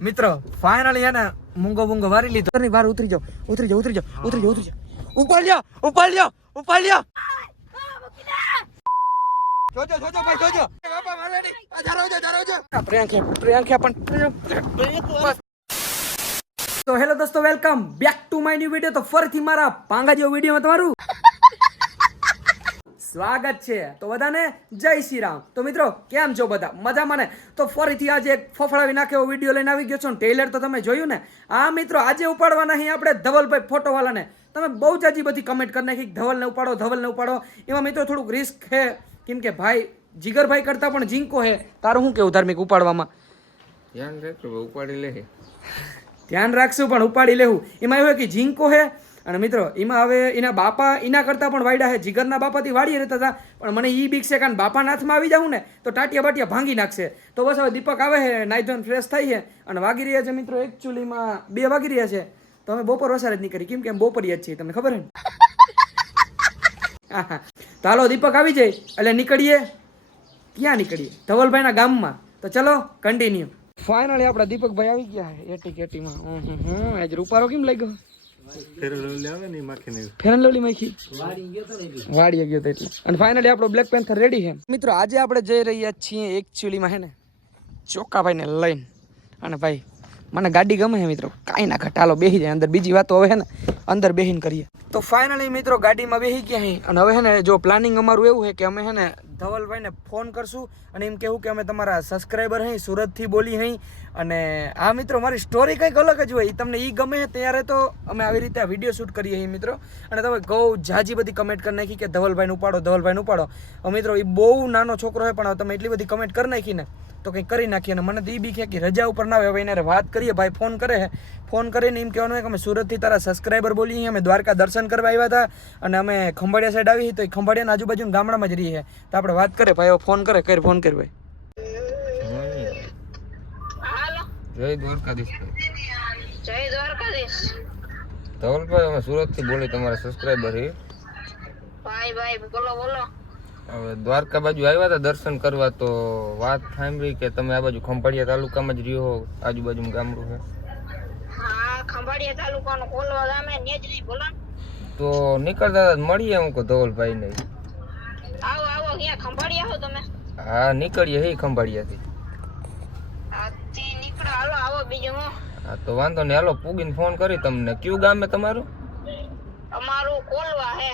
મિત્રો ફાઇનલી હે ને મૂંગો વારી લીધો. ઘરની બહાર ઉતરી જાઓ. ઉપાડ લ્યો. જોજો ભાઈ જોજો. બાપા મારે નહીં. જારો. પ્રિયાંકા પણ તો હેલો દોસ્તો, welcome back to my new video. તો ફરીથી મારા પાંગા જેવો વિડીયોમાં તમારું સ્વાગત છે. તો બધાને જય શ્રી રામ. તો મિત્રો કેમ છો બધા? મજામાં ને? તો ફરીથી આજે એક ફફડાવી નાખે એવો વિડીયો લઈને આવી ગયો છો. ટ્રેલર તો તમે જોયું ને. આ મિત્રો આજે ઉપાડવાના અહીં આપણે ધવલભાઈ ફોટોવાળાને. તમે બહુ જાજી બધી કમેન્ટ કરી નાખી ધવલને ઉપાડો. એમાં મિત્રો થોડુંક રિસ્ક છે, કેમ કે ભાઈ જીગરભાઈ કરતા પણ જીંકો હે. તારું શું કેવું ધાર્મિક ઉપાડવામાં? ધ્યાન રાખજો, ઉપાડી લે. ધ્યાન રાખશું પણ ઉપાડી લેવું. એમાં એવું કે જીંકો હે અને મિત્રો એમાં હવે એના બાપા એના કરતાં પણ વાયડા છે. જીગરના બાપાથી વાડીએ રહેતા હતા, પણ મને એ બીક છે કારણ બાપાના હાથમાં આવી જાઉં ને તો ટાટિયા બાટિયા ભાંગી નાખશે. તો બસ હવે દીપક આવે છે, નાઈ ધોઈને ફ્રેશ થઈ છે અને વાગી રહ્યા છે મિત્રો એકચ્યુઅલીમાં 2 વાગી રહ્યા છે. તો અમે બપોર વસારે જ નહીં કરી, કેમ કે બપોરિયા જ છીએ, તમને ખબર હે ને. હા તો હાલો દીપક આવી જાય એટલે નીકળીએ. ક્યાં નીકળીએ? ધવલભાઈના ગામમાં. તો ચલો કન્ટિન્યુ. ફાઇનલી આપણા દીપકભાઈ આવી ગયા છે એટીકેટીમાં. આજ રૂપારો કેમ લાગ્યો? ફેરન લવલી માખી વાડીએ ગયો તો એટલે. અને ફાઇનલી આપણો બ્લેક પેન્થર રેડી છે મિત્રો. આજે આપણે જઈ રહ્યા છીએ એકચ્યુઅલીમાં હે ને ચોકાભાઈને લઈને. અને ભાઈ મને ગાડી ગમે છે મિત્રો, કાંઈ ના ઘટાલો બેસી જાય અંદર. બીજી વાતો હવે હે ને અંદર બેસીને કરીએ. તો ફાઇનલી મિત્રો ગાડીમાં બેસી ગયા હી. અને હવે હે ને જો પ્લાનિંગ અમારું એવું છે કે અમે હે ને ધવલભાઈને ફોન કરશું અને એમ કહેવું કે અમે તમારા સબસ્ક્રાઈબર હઈ, સુરતથી બોલી હઈ. અને આ મિત્રો મારી સ્ટોરી કંઈક અલગ જ હોય. તમને એ ગમે ત્યારે તો અમે આવી રીતે આ વિડીયો શૂટ કરીએ છીએ મિત્રો. અને તમે બહુ જાજી બધી કમેન્ટ કરી નાખી કે ધવલભાઈને ઉપાડો. મિત્રો એ બહુ નાનો છોકરો છે, પણ તમે એટલી બધી કમેન્ટ કરી નાખી ને તો કંઈક કરી નાખીએ. અને મને તો એ બી કે રજા ઉપર ના આવે. હવે એને વાત કરીએ. ભાઈ ફોન કરે છે, ફોન કરીને એમ કહેવાનું કે અમે સુરતથી તારા સબસ્ક્રાઈબર બોલીએ. અમે દ્વારકા દર્શન કરવા આવ્યા હતા અને અમે ખંભાળિયા સાઈડ આવી તો એ ખંભાળિયાના આજુબાજુ ગામડામાં જ રહીએ. તો આપણે વાત કરે ભાઈ. ફોન કરે ફોન કર ભાઈ. જય દ્વારકાધીશ. ધવલભાઈ અમે સુરત થી બોલી, તમારા સબસ્ક્રાઈબર હે. ભાઈ બોલો. હવે દ્વારકા બાજુ આવ્યા હતા દર્શન કરવા, તો વાત સાંભળી કે તમે આ બાજુ ખંભાળિયા તાલુકામાં જ રહ્યો, આજુબાજુ ગામડું છે. હા, ખંભાળિયા તાલુકાનો કોલવા ગામે ને જ નહીં બોલો. તો નીકળતા મળીએ હું કહું ધવલભાઈ ને. આવો અહીંયા ખંભાળિયા હો તમે? હા નીકળીએ હે ખંભાળિયાથી. આથી નીકળો, હાલો આવો બીજું હું. હા તો વાંધો નહીં, હાલો પૂગીને ફોન કરી તમને. કયું ગામ છે તમારું? અમારું કોલવા હે.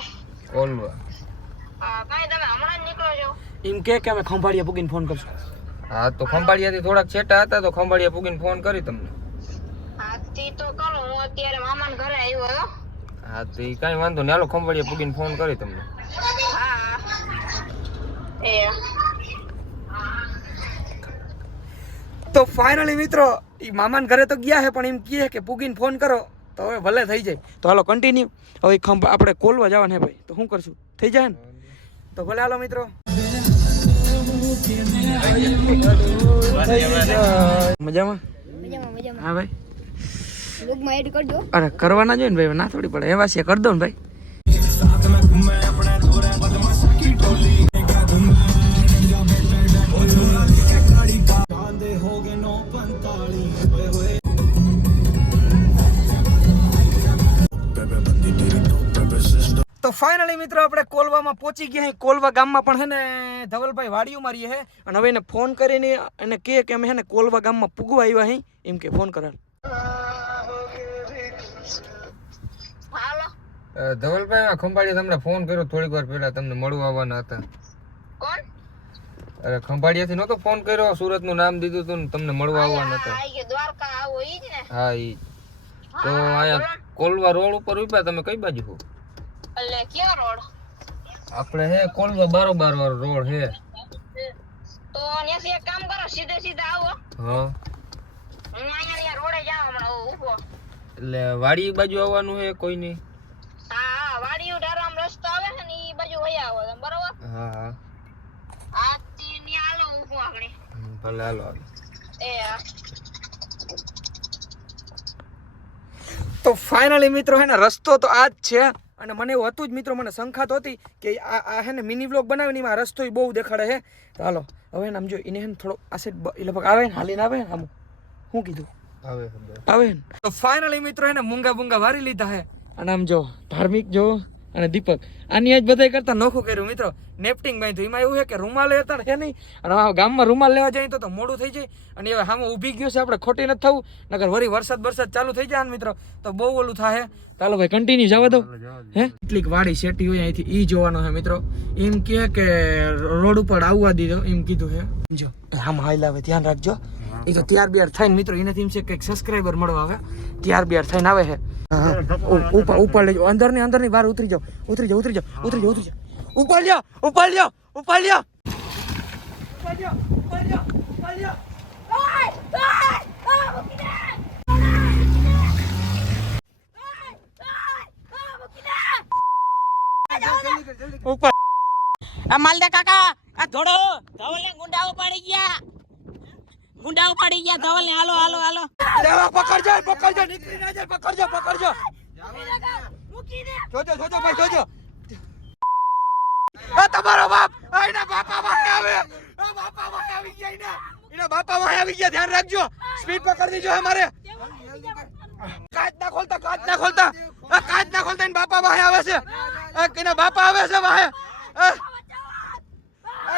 કોલવા. હા, કાંઈ તમે હમણાં જ નીકળો છો? એમ કે અમે ખંભાળિયા પૂગીને ફોન કરશું. હા તો ખંભાળિયાથી થોડાક છેટા હતા તો ખંભાળિયા પૂગીને ફોન કરી તમને. આથી તો કરો, હું અત્યારે મામાના ઘરે આવ્યો હો. હા તો એ કાંઈ વાંધો નહીં, હાલો ખંભાળિયા પૂગીને ફોન કરી તમને. હા એ તો ફાઇનલી મિત્રો એ મામાના ઘરે તો ગયા છે, પણ એમ કહે કે પૂગીને ફોન કરો તો હવે ભલે થઈ જાય. તો હાલો કન્ટિન્યુ. હવે આપણે કોલવા જવાના હે ભાઈ, તો શું કરશું? થઈ જાય ને તો ભલે. હાલો મિત્રો. મજામાં? હા ભાઈ. લોગમાં એડ કરજો. અરે કરવાના જોઈએ ને ભાઈ, ના થોડી પડે. એવા છે કરી દો ને ભાઈ. તો ફાઇનલી મિત્રો આપણે કોલવામાં પહોંચી ગયા હે. કોલવા ગામમાં પણ હે ને ધવલભાઈ વાડીઓ મારીએ હે. અને હવે એને ફોન કરીને એને કહે કે અમે હે ને કોલવા ગામમાં પૂગવા આવ્યા હી. એમ કે ફોન કરાલ. હાલો. ધવલભાઈ ખંભાળિયા તમને ફોન કર્યો થોડીક વાર પહેલા, તમને મળવા આવવાના હતા. કોણ? અરે ખંભાળિયાથી નહોતો ફોન કર્યો, સુરતનું નામ દીધું હતું ને તમને મળવા આવવાના હતા. આ કે દ્વારકા આવો ઈ જ ને? હા ઈ તો અહીંયા કોલવા રોડ ઉપર ઉભા. તમે કઈ બાજુ છો? એટલે ક્યાં રોડ? આપણે હે કોલવા બારોબાર વાળો રોડ હે. તો અહીંયાથી એક કામ કરો, સીધે આવો. હા હું અહીંયા રોડે જાઉં હમણાં ઊભો. એટલે વાડી બાજુ આવવાનું હે કોઈ નહીં? હા, વાડીઓ ડારો આમ રસ્તો આવે છે ને ઈ બાજુ વયા આવો તમે, બરોબર? હા આથી ની હાલો ઊભો આગળ. ભલે હાલો. એ તો ફાઇનલી મિત્રો હે ને રસ્તો તો આ જ છે. અને મને એવું હતું જ મિત્રો, મને શંકા તો હતી કે આ હે ને મિની વ્લોગ બનાવીને એમાં રસ્તો બહુ દેખાડે છે. તો હાલો હવે ને આમ જો એને હે ને થોડો આ સાઈડ લગભગ આવે ને હાલીને આવે ને આમ. શું કીધું? આવે ખબર. આવે ને? તો ફાઇનલી મિત્રો એને મૂંગા બુંગા વારી લીધા હે અને આમ જો ધાર્મિક જો અને દીપક આની આજ બધા કરતા નોખું કર્યું મિત્રો. નેપટિંગ બાંધ્યું. એમાં એવું છે કે રૂમાલ હતા ને નહીં, અને આ ગામમાં રૂમાલ લેવા જાય તો મોડું થઈ જાય, અને હવે સામે ઊભી ગયું છે, આપણે ખોટી નથી થવું, નકર વળી વરસાદ ચાલુ થઈ જાય ને મિત્રો તો બહુ ઓલું થાય. ચાલો ભાઈ કન્ટિન્યુ જવા દો. હે કેટલીક વાડી શેટી હોય અહીંથી ઈ જોવાનો છે મિત્રો. એમ કે રોડ ઉપર આવવા દીધો એમ કીધું છે. જો આમ હાઈલ આવે ધ્યાન રાખજો. એ તો ત્યાર બિયાર થઈને મિત્રો એનાથી એમ છે કે સબસ્ક્રાઈબર મળવા આવે ત્યાર બિયાર થઈને આવે છે. ઉપર લેજો અંદરની બહાર ઉતરી જાઓ. ઉપર લ્યો. ઉપર આ માલદા કાકા આ ધોડો ધવલ ને ગુંડા ઉપાડી ગયા ધવલ ને હાલો લેવા પકડજો નીકળી ના જાય. પકડજો જોજો ભાઈ જોજો. આ તમારો બાપ એના બાપા વાહે આવે. આ બાપા વાહે આવી ગયા. એના બાપા વાહે આવી ગયા. ધ્યાન રાખજો. સ્પીડ પકડી દીજો અમારે. કાચ ના ખોલતા એના બાપા વાહે આવે છે. એના બાપા આવે છે વાહે.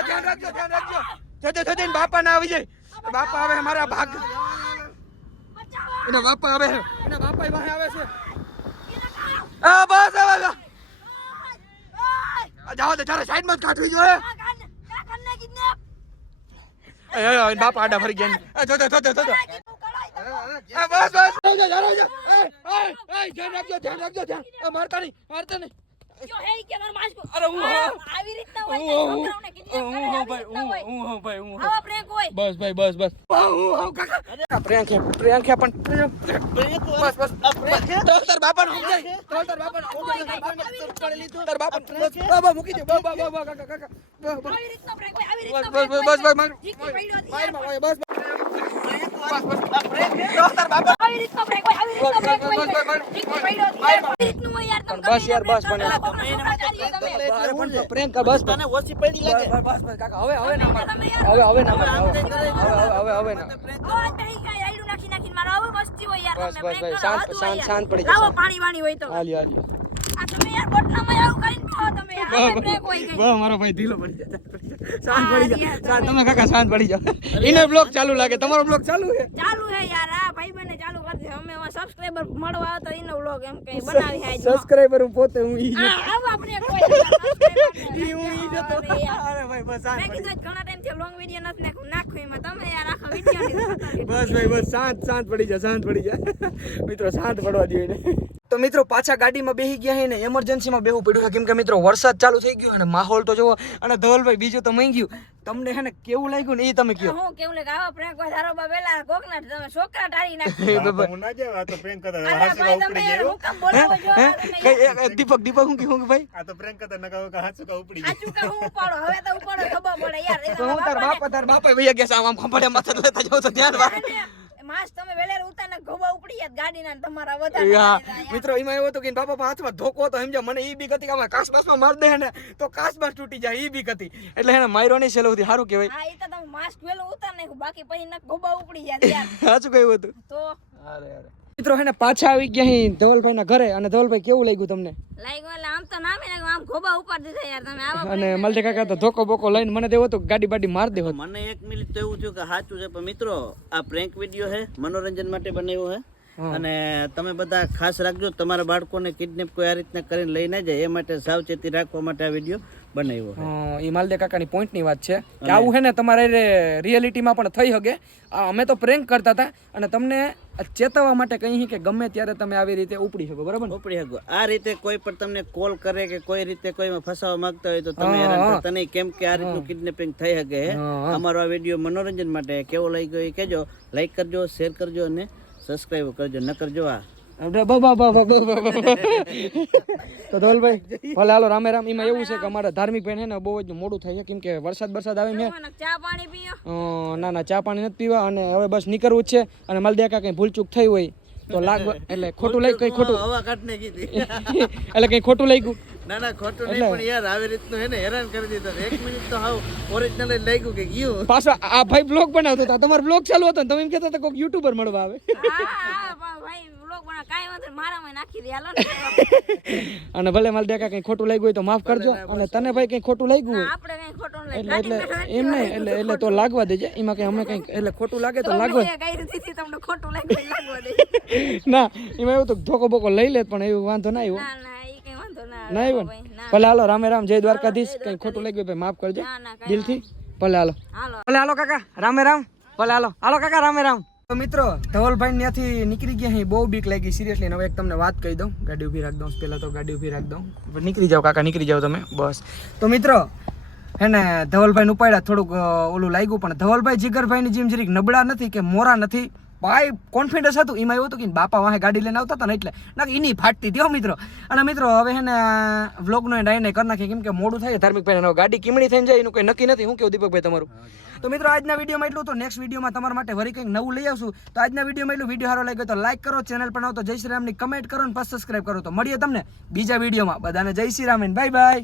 ધ્યાન રાખજો. જોજો એના બાપા ના આવી જાય. બાપા આવે અમારા ભાગ. એના બાપા આવે છે. એના બાપા વાહે આવે છે. બસ હવે જાઓ તો ચારે સાઈડ માં કાઢવી જોઈએ. બાપા આડા ફરી ગયા. જોજો બસ ધ્યાન રાખજો. મારતા નહીં. જો હે કે માર માસ અરે હું આવી રીતના હોય છોકરાઓને કિડનેપ કરે આવા પ્રેન્ક હોય. બસ કાકા પ્રેન્ક હે પણ બસ તાર બાપા નું સમજાય. તાર બાપા મૂકી દે. કાકા આવી રીતના પ્રેન્ક હોય આવી રીતના બસ જીકી પડ્યો બસ તાર બાપા આવી રીતના પ્રેન્ક હોય જીકી પડ્યો આવી રીતનું હોય યાર તમે બસ યાર બસ પણ તમે પ્રેન્ક કર બસ તને ઓછી પડી લાગે. બસ કાકા હવે ના માર. હવે ના આવાજ થઈ ગયા આઈડું નાખીને મારો આવો મસ્તી હોય યાર તમે બસ પ્રેન્ક શાંત પડી લાવો જા. પાણી વાણી હોય તો હાલી આ તમે યાર બોટલામાં આવું કરીને ખાઓ તમે યાર આ પ્રેન્ક હોય ગઈ. વાહ મારો ભાઈ ઢીલો પડી જાય. શાંત પડી જા. તમે કાકા શાંત પડી જાઓ. એને બ્લોગ ચાલુ લાગે. તમારો બ્લોગ ચાલુ છે. ચાલુ હે યાર આ ભાઈ બને ચાલુ કરી દે. અમે સબસ્ક્રાઇબર મળવા આવે તો એનો વ્લોગ એમ કે બનાવી હાજ સબસ્ક્રાઇબર હું પોતે હું ઈ આવ આપણે કોઈ સબસ્ક્રાઇબર હું ઈ જતો. અરે ભાઈ બસ શાંત મેં પડી કીધું ઘણા ટાઈમ થી લોંગ વિડિયો નથી નાખો એમાં તમે યાર આખા વિડિયો ની બસ ભાઈ બસ શાંત પડી જા. મિત્રો શાંત પડવા દો એને. તો મિત્રો પાછા ગાડીમાં બેસી ગયા હે ને એમરજન્સીમાં બેહવું પડ્યું કેમ કે મિત્રો વરસાદ ચાલુ થઈ ગયો અને માહોલ તો જોવો. અને ધવલભાઈ બીજું તો મઈ ગયું. તમને હે ને કેવું લાગ્યું ને એ તમે કહો. હું કેવું લાગે આવા પ્રેન્ક હોય ધારો બા વેલા કોકના તમે છોકરા ટાળી નાખી. હું ના જાવ આ તો પ્રેન્ક કરતા અરે હાસી ભાઈ ઉપડી તમે યાર ગયો હું કામ બોલાવો છો તમે દીપક હું કે ભાઈ આ તો પ્રેન્ક કરતા નકા કા હાસુ કા ઉપડી આ ચૂકા હું ઉપાડો હવે તો ઉપાડો ખબર પડે યાર એ તો હું તાર બાપા ભૈયા ગયા આમ ખંભાળે માથા લેતા જાવ તો ધ્યાન રાખ. માસ તમે વેલેર ઉતારને ગોબા ઉપડી ગયા ગાડીના તમારા વધારે મિત્રો એમાં એવું હતું કે બાપા હાથમાં ધોકો તો સમજો મને ઈ બીક હતી કે આમાં કાસબાસમાં માર દે ને તો કાસબાસ તૂટી જાય ઈ બીક હતી એટલે એને માર્યો નહીં સેલોથી સારું કહેવાય. હા એ તો તમે માસ્ક વેલો ઉતાર નાખ્યું બાકી પછી ન ગોબા ઉપડી જાય યાર સાચું કહ્યું હતું. તો અરે મિત્રો હેને પાછા આવી ગયા હી ધવલભાઈ ના ઘરે. અને ધવલભાઈ કેવું લાગ્યું તમને? લાગ્યું એટલે આમ તો નામે લાગ્યું આમ ગોબા ઉપાડી દીધા યાર તમે આવા અને મલતે કાકા તો ધોકો બોકો લઈને મને દેવો તો ગાડી બાડી માર દેવો. મને 1 મિનિટ તો એવું થયું કે સાચું છે પણ મિત્રો આ પ્રેન્ક વિડિયો છે મનોરંજન માટે બનાવ્યો છે અને તમે બધા ખાસ રાખજો તમારા બાળકોને કિડનેપ કોઈ આ રીતના કરીને લઈ ના જાય એ માટે સાવચેતી રાખવા માટે આ વિડિયો બનાવ્યો છે. એ માલદે કાકાની પોઈન્ટની વાત છે કે આવું છે ને તમારે રિયાલિટીમાં પણ થઈ શકે. અમે તો પ્રેન્ક કરતા હતા અને તમને ચેતવવા માટે કહી કે ગમે ત્યારે તમે આવી રીતે ઉપડી શકો. બરાબર ને? ઉપડી શકો. આ રીતે કોઈ પણ તમને કોલ કરે કે કોઈ રીતે કોઈમાં ફસાવા માંગતા હોય તો તમે હેરાન થતા નહીં કેમ કે આ રીતનું કિડનેપિંગ થઈ શકે. અમારો આ વિડીયો મનોરંજન માટે કેવો લાગ્યો એ કહેજો. લાઈક કરજો, શેર કરજો અને સબસ્ક્રાઇબ કરજો. ન કરજો આ તો ધવલભાઈ ભલે હાલો રામે રામ. એમાં એવું છે કે અમારા ધાર્મિક ભાઈ ને બહુ જ મોડું થાય છે કેમ કે વરસાદ આવે છે. ચા પાણી પીઓ. ના ચા પાણી નથી પીવા અને હવે બસ નીકળવું જ છે. અને માલદે કાકા કઈ ભૂલચૂક થઈ હોય તો લાગવા એટલે ખોટું લાગ્યું કઈ ખોટું હવા કાઢને કીધી એટલે કઈ ખોટું લાગ્યું ના ના ખોટું નહીં પણ યાર આવી રીતનું હે ને હેરાન કરી દીધા 1 મિનિટ તો હાવ ઓરિજિનલ જ લાગ્યું કે ગયું પાછો આ ભાઈ બ્લોગ બનાવતો હતા તમારો બ્લોગ ચાલુ હતો ને તમે એમ કહેતા હતા કોઈક યુટ્યુબર મળવા આવે ભાઈ વ્લોગ બના કાઈ વાંધો નહીં, મારામાં નાખી દે હાલો ને અને ભલે માલ દેખા કઈ ખોટું લાગ્યું હોય તો માફ કરજો અને તને ભાઈ કઈ ખોટું લાગ્યું હોય આપણે કઈ ખોટું નહીં એટલે એમ નહીં એટલે તો લાગવા દેજે એમાં કઈ અમે કઈ એટલે ખોટું લાગે તો લાગવા કઈ રીતે તમને ખોટું લાગ્યું લાગવા દે ના એમાં એવું તો ધોકો બોકો લઈ લે પણ એવું વાંધો ના આવ્યો ના ના ઈ કઈ વાંધો ના ના આવ્યો ને ભલે હાલો રામે રામ જય દ્વારકાધીશ કઈ ખોટું લાગ્યું ભાઈ માફ કરજો ના ના કઈ દિલથી ભલે હાલો હાલો ભલે હાલો કાકા રામે રામ ભલે હાલો હાલો કાકા રામે રામ તો મિત્રો ધવલભાઈ ત્યાંથી નીકળી ગયા અહીં બહુ બીક લાગી સિરિયસલી હવે એક તમને વાત કહી દઉં ગાડી ઊભી રાખ દઉં પહેલા તો ગાડી ઊભી રાખ દઉં નીકળી જાઓ કાકા નીકળી જાઓ તમે બસ તો મિત્રો હે ને ધવલભાઈ ઉપાડ્યા થોડુંક ઓલું લાગ્યું પણ ધવલભાઈ જીગરભાઈની જેમ જરીક નબળા નથી કે મોરા નથી ભાઈ કોન્ફિડન્સ હતું એમાં એવું હતું કે બાપા વાહે ગાડી લઈને આવતા હતા ને એટલે ના એની ફાટતી હતી મિત્રો અને મિત્રો હવે હે ને વ્લોગનો ડાયને કરી નાખીએ કેમ કે મોડું થાય ધાર્મિક ભાઈ ગાડી કીમડી થઈને જાય એનું કોઈ નક્કી નથી હું કેવું દીપકભાઈ તમારું તો મિત્રો આજના વિડીયોમાં એટલું તો નેક્સ્ટ વિડીયોમાં તમારા માટે વળી કંઈક નવું લઈ આવશું તો આજના વિડીયોમાં એટલું વિડીયો સારો લાગ્યો તો લાઈક કરો ચેનલ પર આવો તો જય શ્રી રામની કમેન્ટ કરો અને પછી સબસ્ક્રાઇબ કરો તો મળીએ તમને બીજા વિડીયોમાં બધાને જય શ્રી રામ બાય બાય